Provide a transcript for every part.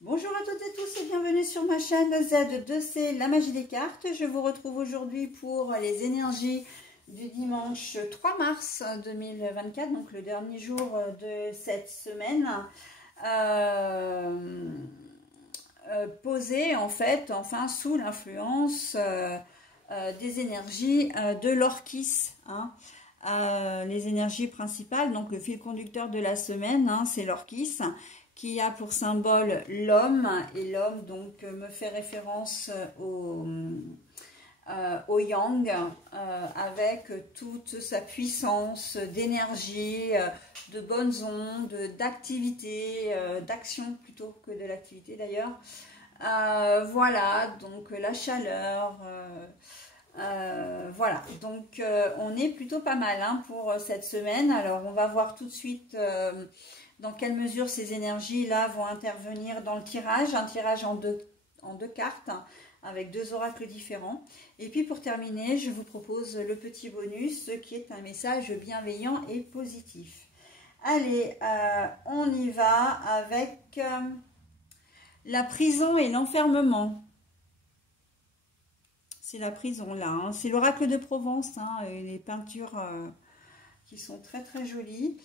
Bonjour à toutes et tous et bienvenue sur ma chaîne Z2C, la magie des cartes. Je vous retrouve aujourd'hui pour les énergies du dimanche 3 mars 2024, donc le dernier jour de cette semaine, posée en fait, sous l'influence des énergies de l'Orchis. Les énergies principales, donc le fil conducteur de la semaine, c'est l'Orchis, qui a pour symbole l'homme, et l'homme donc me fait référence au yang, avec toute sa puissance d'énergie, de bonnes ondes, d'activité, d'action plutôt que de l'activité d'ailleurs. Voilà, donc la chaleur, voilà, donc on est plutôt pas mal pour cette semaine. Alors on va voir tout de suite dans quelle mesure ces énergies-là vont intervenir dans le tirage. Un tirage en deux cartes, avec deux oracles différents. Et puis pour terminer, je vous propose le petit bonus, qui est un message bienveillant et positif. Allez, on y va avec la prison et l'enfermement. C'est la prison là, c'est l'oracle de Provence, les peintures qui sont très très jolies.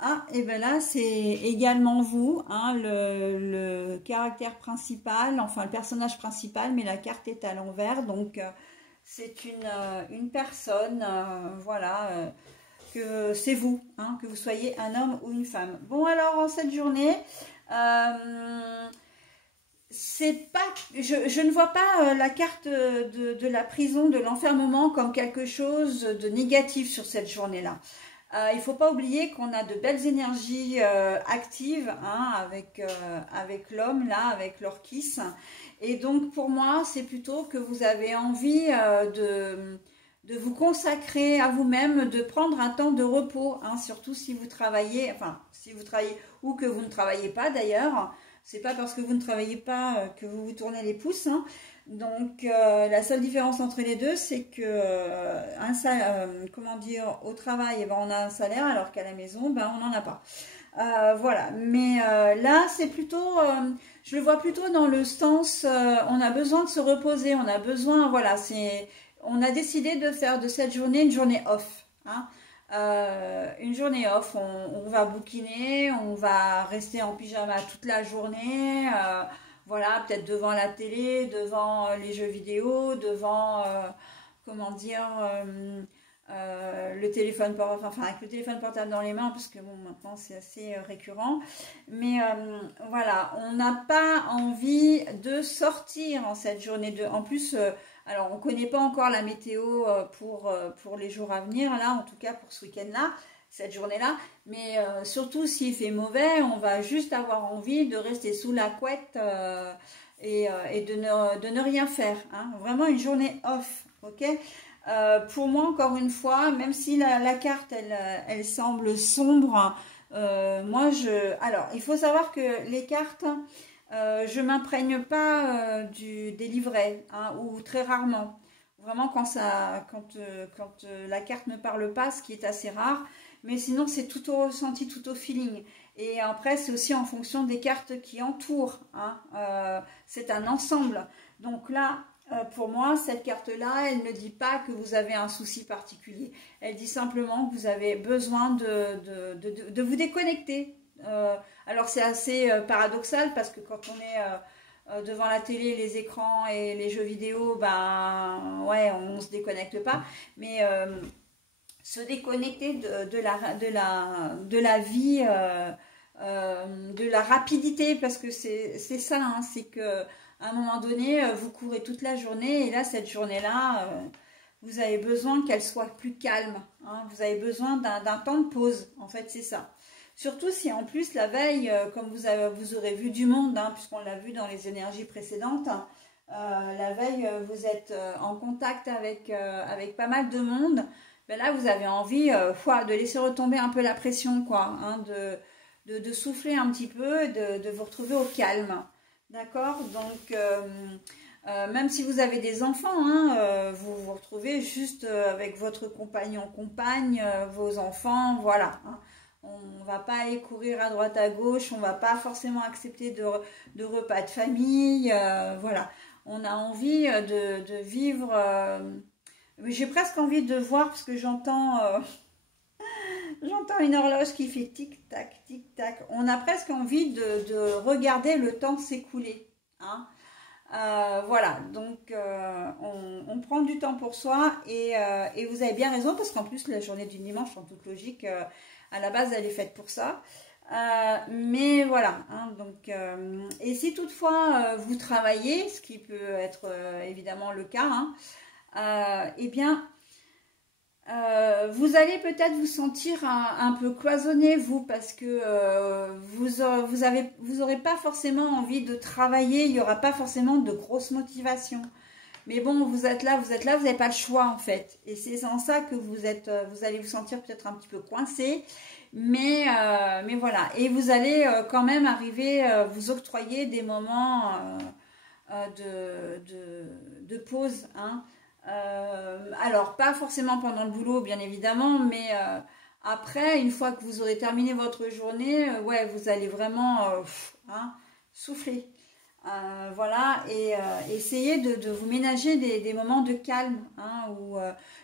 Ah, et bien là, c'est également vous, le caractère principal, enfin le personnage principal, mais la carte est à l'envers. Donc, c'est une personne, voilà, que c'est vous, que vous soyez un homme ou une femme. Bon, alors, en cette journée, c'est pas, je ne vois pas la carte de la prison, de l'enfermement comme quelque chose de négatif sur cette journée-là. Il ne faut pas oublier qu'on a de belles énergies actives avec l'homme, là, avec l'Orchis. Et donc, pour moi, c'est plutôt que vous avez envie de vous consacrer à vous-même, de prendre un temps de repos, surtout si vous travaillez, enfin, si vous travaillez ou que vous ne travaillez pas d'ailleurs. C'est pas parce que vous ne travaillez pas que vous vous tournez les pouces. Donc, la seule différence entre les deux, c'est que comment dire, au travail, on a un salaire, alors qu'à la maison, on n'en a pas. Voilà. Mais là, c'est plutôt, je le vois plutôt dans le sens, on a besoin de se reposer, on a besoin, voilà, on a décidé de faire de cette journée une journée off. Une journée off, on va bouquiner, on va rester en pyjama toute la journée, voilà, peut-être devant la télé, devant les jeux vidéo, devant, comment dire, le téléphone portable, enfin avec le téléphone portable dans les mains, parce que bon, maintenant c'est assez récurrent, mais voilà, on n'a pas envie de sortir en cette journée en plus. Alors, on ne connaît pas encore la météo pour les jours à venir, là, en tout cas pour ce week-end-là, cette journée-là. Mais surtout, s'il fait mauvais, on va juste avoir envie de rester sous la couette et de ne rien faire. Vraiment une journée off, ok? Pour moi, encore une fois, même si la carte, elle semble sombre, alors, il faut savoir que les cartes... je ne m'imprègne pas des livrets, ou très rarement. Vraiment quand la carte ne parle pas, ce qui est assez rare. Mais sinon, c'est tout au ressenti, tout au feeling. Et après, c'est aussi en fonction des cartes qui entourent. C'est un ensemble. Donc là, pour moi, cette carte-là, elle ne dit pas que vous avez un souci particulier. Elle dit simplement que vous avez besoin de vous déconnecter. Alors c'est assez paradoxal parce que quand on est devant la télé, les écrans et les jeux vidéo, ouais, on ne se déconnecte pas. Mais se déconnecter de la vie, de la rapidité, parce que c'est ça, c'est que à un moment donné, vous courez toute la journée et là, cette journée-là, vous avez besoin qu'elle soit plus calme. Vous avez besoin d'un temps de pause, en fait, c'est ça. Surtout si en plus la veille, comme vous aurez vu du monde, puisqu'on l'a vu dans les énergies précédentes, la veille vous êtes en contact avec pas mal de monde, là vous avez envie de laisser retomber un peu la pression, quoi, de souffler un petit peu, de vous retrouver au calme, d'accord? Donc même si vous avez des enfants, vous vous retrouvez juste avec votre compagnon, compagne, vos enfants, voilà. On ne va pas aller courir à droite à gauche, on ne va pas forcément accepter de repas de famille. Voilà, on a envie de vivre. J'ai presque envie de voir parce que j'entends une horloge qui fait tic-tac, tic-tac. On a presque envie de regarder le temps s'écouler. Hein. Voilà, donc on prend du temps pour soi et vous avez bien raison parce qu'en plus la journée du dimanche, en toute logique, à la base elle est faite pour ça. Mais voilà, hein, donc et si toutefois vous travaillez, ce qui peut être évidemment le cas, hein, eh bien vous allez peut-être vous sentir un peu cloisonné, vous, parce que vous aurez pas forcément envie de travailler, il n'y aura pas forcément de grosse motivation. Mais bon, vous êtes là, vous n'avez pas le choix en fait. Et c'est en ça que vous allez vous sentir peut-être un petit peu coincé. Mais voilà. Et vous allez quand même arriver, vous octroyer des moments de pause, hein. Alors, pas forcément pendant le boulot, bien évidemment, mais après, une fois que vous aurez terminé votre journée, ouais, vous allez vraiment hein, souffler. Voilà, et essayez de vous ménager des moments de calme. Hein, où,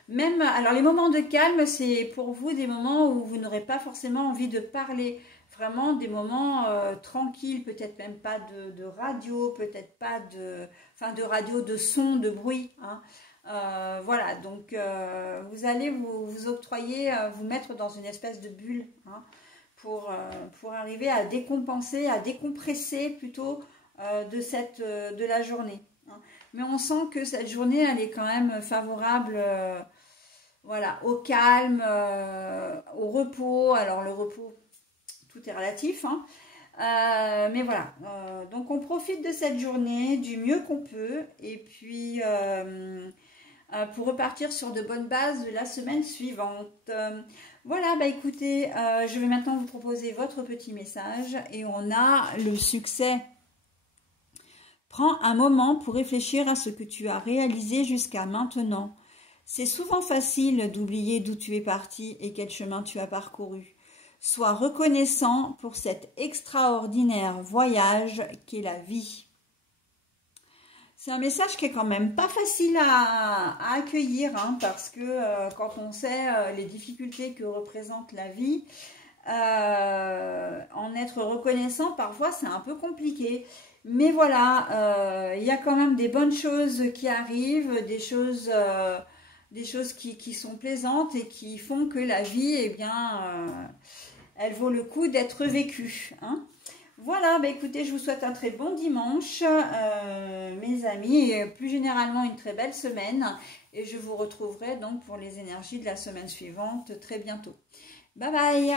même, alors, les moments de calme, c'est pour vous des moments où vous n'aurez pas forcément envie de parler. Vraiment des moments tranquilles, peut-être même pas de radio, peut-être pas de radio, de son, de bruit. Hein. Voilà, donc vous allez vous octroyer, vous mettre dans une espèce de bulle, hein, pour arriver à décompenser, à décompresser plutôt de la journée. Hein. Mais on sent que cette journée, elle est quand même favorable voilà, au calme, au repos. Alors le repos, tout est relatif, hein. Mais voilà, donc on profite de cette journée du mieux qu'on peut et puis pour repartir sur de bonnes bases de la semaine suivante. Voilà, bah écoutez, je vais maintenant vous proposer votre petit message et on a le succès. Prends un moment pour réfléchir à ce que tu as réalisé jusqu'à maintenant. C'est souvent facile d'oublier d'où tu es parti et quel chemin tu as parcouru. Sois reconnaissant pour cet extraordinaire voyage qu'est la vie. C'est un message qui est quand même pas facile à accueillir, hein, parce que quand on sait les difficultés que représente la vie, en être reconnaissant, parfois c'est un peu compliqué. Mais voilà, il y a quand même des bonnes choses qui arrivent, des choses qui sont plaisantes et qui font que la vie, eh bien, elle vaut le coup d'être vécue. Hein. Voilà, bah écoutez, je vous souhaite un très bon dimanche, mes amis, et plus généralement une très belle semaine. Et je vous retrouverai donc pour les énergies de la semaine suivante très bientôt. Bye bye!